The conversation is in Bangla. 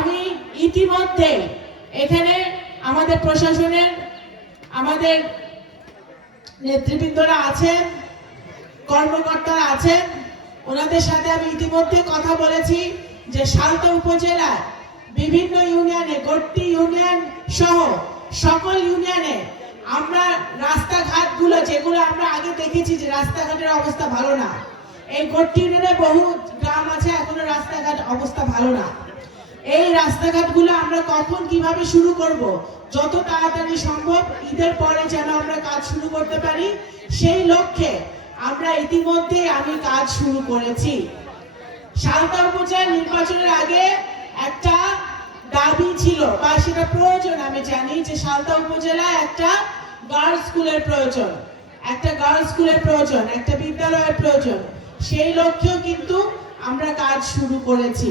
আমি ইতিমধ্যে এখানে আমাদের প্রশাসনের আমাদের নেতৃবৃন্দরা আছেন, কর্মকর্তারা আছেন, ওনাদের সাথে আমি ইতিমধ্যে কথা বলেছি যে সালতা উপজেলার বিভিন্ন ইউনিয়নে, গট্টি ইউনিয়ন সহ সকল ইউনিয়নে আমরা রাস্তাঘাটগুলো, যেগুলো আমরা আগে দেখেছি যে রাস্তাঘাটের অবস্থা ভালো না, এই গট্টি ইউনিয়নে বহু গ্রাম আছে এখনো রাস্তাঘাট অবস্থা ভালো না। এই রাস্তাঘাটগুলো আমরা কখন কিভাবে শুরু করব, যত তাড়াতাড়ি সম্ভব ঈদের পরে যেন আমরা কাজ শুরু করতে পারি, সেই লক্ষ্যে আমরা ইতিমধ্যে আমি কাজ শুরু করেছি। সালতা উপজেলা নির্বাচনের আগে একটা দাবি ছিল বা সেটা প্রয়োজন, আমি জানি যে সালতা উপজেলায় একটা গার্লস স্কুলের প্রয়োজন, একটা বিদ্যালয়ের প্রয়োজন। সেই লক্ষ্যেও কিন্তু আমরা কাজ শুরু করেছি।